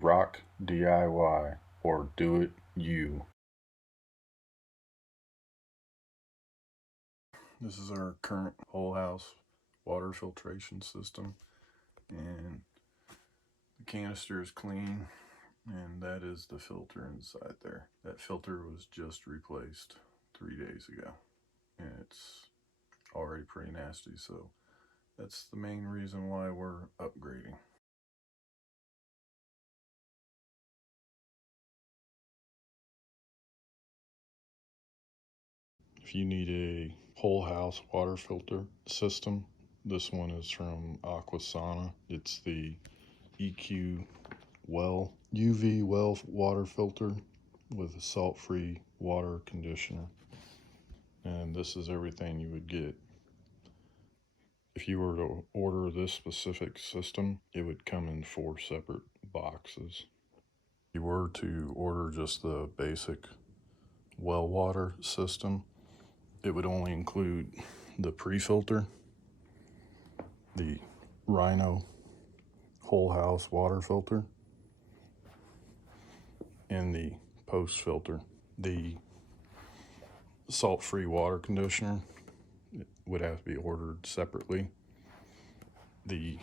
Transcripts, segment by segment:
Rock DIY or do it you. This is our current whole house water filtration system, and the canister is clean, and that is the filter inside there. That filter was just replaced 3 days ago, and it's already pretty nasty, so that's the main reason why we're upgrading. If you need a whole house water filter system, this one is from Aquasana. It's the EQ well UV well water filter with a salt-free water conditioner. And this is everything you would get. If you were to order this specific system, it would come in 4 separate boxes. If you were to order just the basic well water system, it would only include the pre-filter, the Rhino whole house water filter, and the post filter. The salt-free water conditioner would have to be ordered separately. The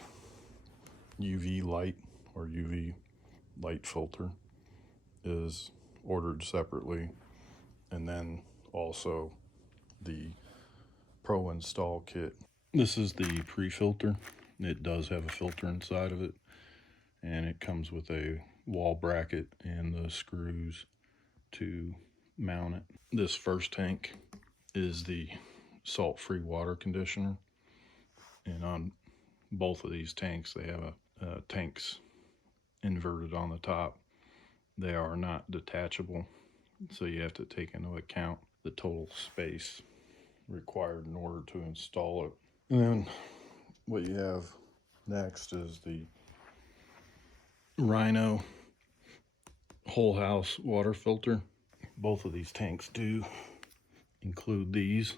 UV light or UV light filter is ordered separately, and then also the Pro install kit. This is the pre-filter. It does have a filter inside of it, and it comes with a wall bracket and the screws to mount it. This first tank is the salt-free water conditioner, and on both of these tanks they have tanks inverted on the top. They are not detachable, so you have to take into account the total space required in order to install it. And then what you have next is the Rhino whole house water filter. Both of these tanks do include these,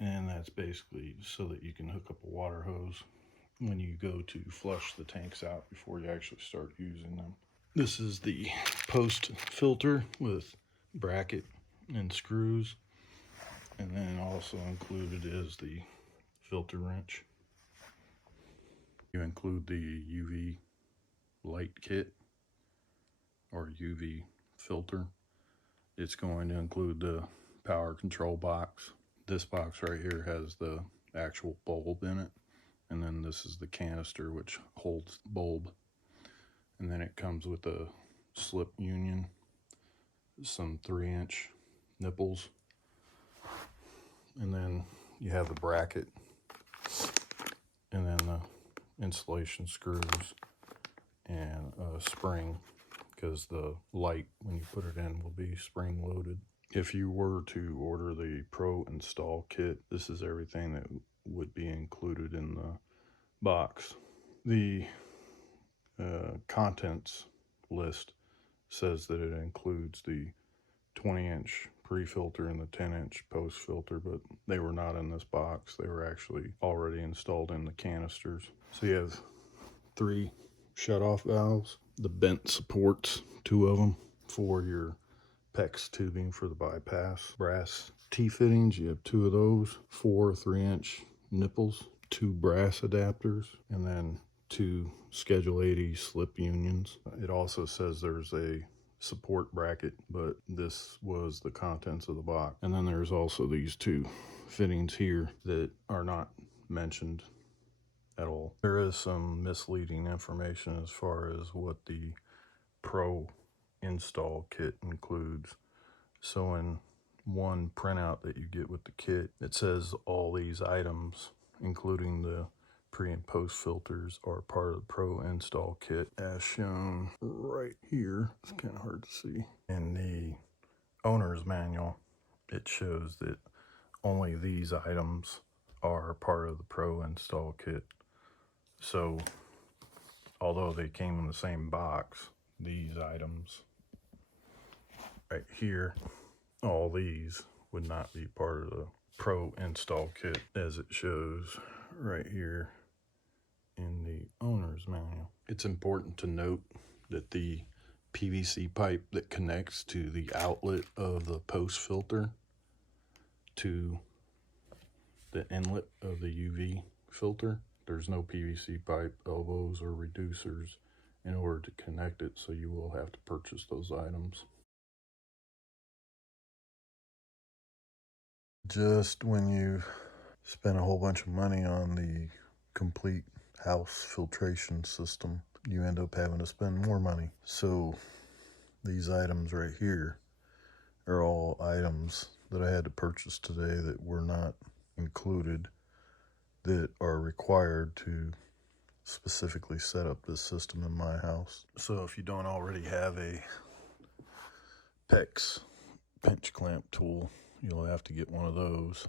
and that's basically so that you can hook up a water hose when you go to flush the tanks out before you actually start using them. This is the post filter with bracket and screws, and then also included is the filter wrench. You include the UV light kit or UV filter. It's going to include the power control box. This box right here has the actual bulb in it, and then this is the canister which holds the bulb. And then it comes with a slip union, some 3-inch nipples, and then you have the bracket, and then the insulation screws and a spring, because the light when you put it in will be spring loaded. If you were to order the Pro install kit, this is everything that would be included in the box. The contents list says that it includes the 20-inch pre-filter and the 10-inch post-filter, but they were not in this box. They were actually already installed in the canisters. So you have 3 shut-off valves, the bent supports, 2 of them, for your PEX tubing for the bypass. Brass T-fittings, you have 2 of those, 4 3-inch nipples, 2 brass adapters, and then 2 Schedule 80 slip unions. It also says there's a support bracket, but this was the contents of the box. And then there's also these 2 fittings here that are not mentioned at all. There is some misleading information as far as what the Pro install kit includes. So in one printout that you get with the kit, it says all these items, including the pre and post filters, are part of the Pro install kit, as shown right here. It's kind of hard to see. In the owner's manual, it shows that only these items are part of the Pro install kit. So although they came in the same box, these items right here, all these would not be part of the Pro install kit, as it shows right here in the owner's manual. It's important to note that the PVC pipe that connects to the outlet of the post filter to the inlet of the UV filter, there's no PVC pipe elbows or reducers in order to connect it, so you will have to purchase those items. Just when you spend a whole bunch of money on the complete house filtration system, you end up having to spend more money. So these items right here are all items that I had to purchase today that were not included, that are required to specifically set up this system in my house. So if you don't already have a PEX pinch clamp tool, you'll have to get one of those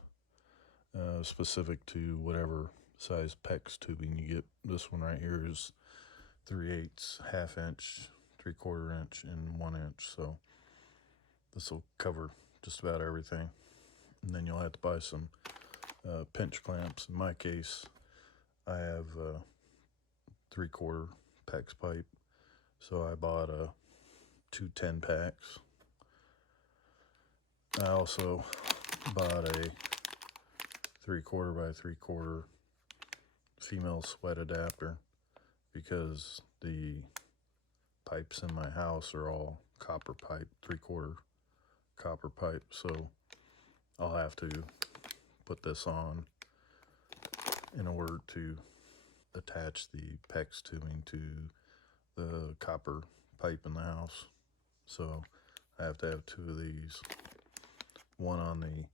specific to whatever size PEX tubing you get. This one right here is 3/8, ½ inch, 3/4 inch, and 1 inch. So this will cover just about everything. And then you'll have to buy some pinch clamps. In my case, I have 3/4 PEX pipe, so I bought 2 10-packs. I also bought a 3/4 by 3/4 female sweat adapter because the pipes in my house are all copper pipe, 3/4 copper pipe, so I'll have to put this on in order to attach the PEX tubing to the copper pipe in the house. So I have to have 2 of these, one on the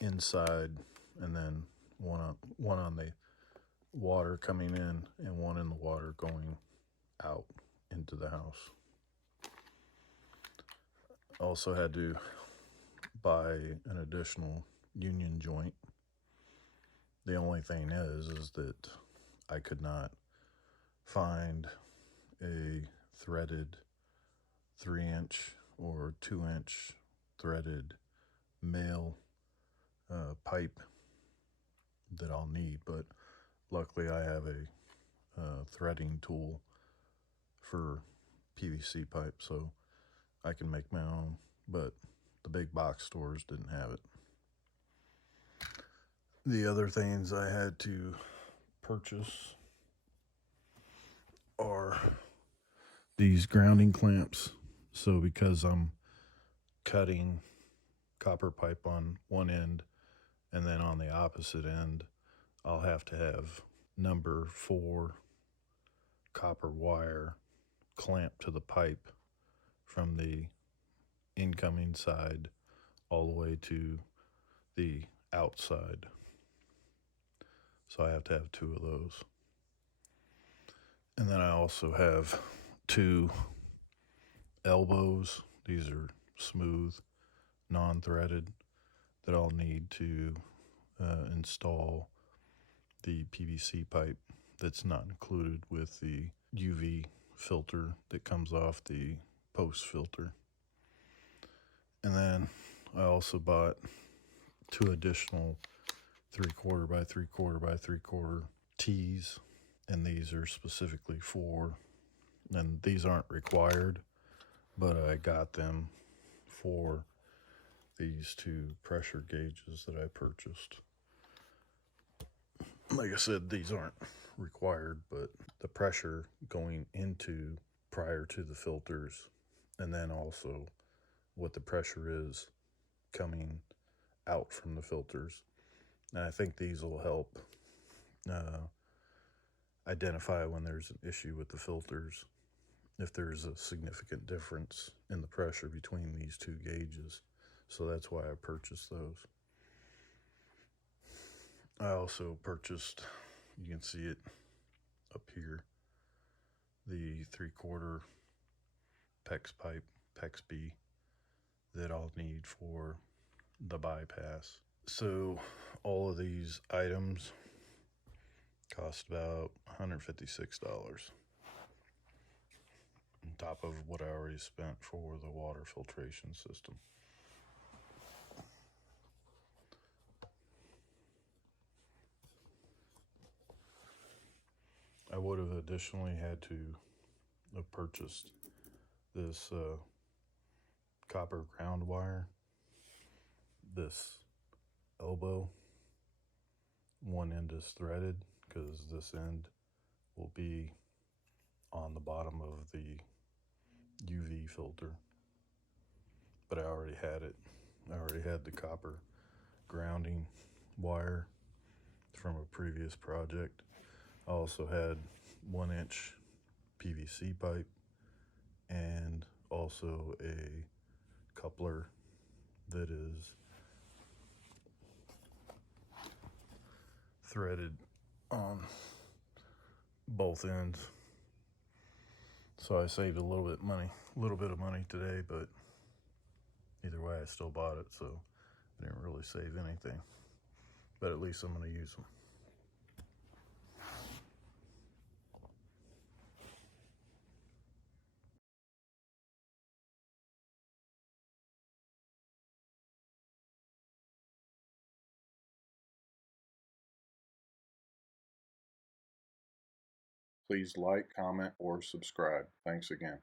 inside and then one on the water coming in and one in the water going out into the house. Also had to buy an additional union joint. The only thing is that I could not find a threaded 3-inch or 2-inch threaded male pipe that I'll need, but luckily I have a threading tool for PVC pipe, so I can make my own, but the big box stores didn't have it. The other things I had to purchase are these grounding clamps. So because I'm cutting copper pipe on one end and then on the opposite end, I'll have to have number 4 copper wire clamped to the pipe from the incoming side all the way to the outside. So I have to have 2 of those. And then I also have 2 elbows. These are smooth, non-threaded, that I'll need to install the PVC pipe that's not included with the UV filter that comes off the post filter. And then I also bought 2 additional 3/4 by 3/4 by 3/4 tees, and these are specifically for, and these aren't required, but I got them for these 2 pressure gauges that I purchased. Like I said, these aren't required, but the pressure going into prior to the filters, and then also what the pressure is coming out from the filters. And I think these will help identify when there's an issue with the filters, if there's a significant difference in the pressure between these 2 gauges. So that's why I purchased those. I also purchased, you can see it up here, the 3/4 PEX pipe, PEX B, that I'll need for the bypass. So all of these items cost about $156 on top of what I already spent for the water filtration system. I would have additionally had to I purchased this copper ground wire, this elbow. One end is threaded because this end will be on the bottom of the UV filter, but I already had it. I already had the copper grounding wire from a previous project. I also had 1-inch PVC pipe and also a coupler that is threaded on both ends. So I saved a little bit of money today, but either way I still bought it, so I didn't really save anything. But at least I'm going to use them. Please like, comment, or subscribe. Thanks again.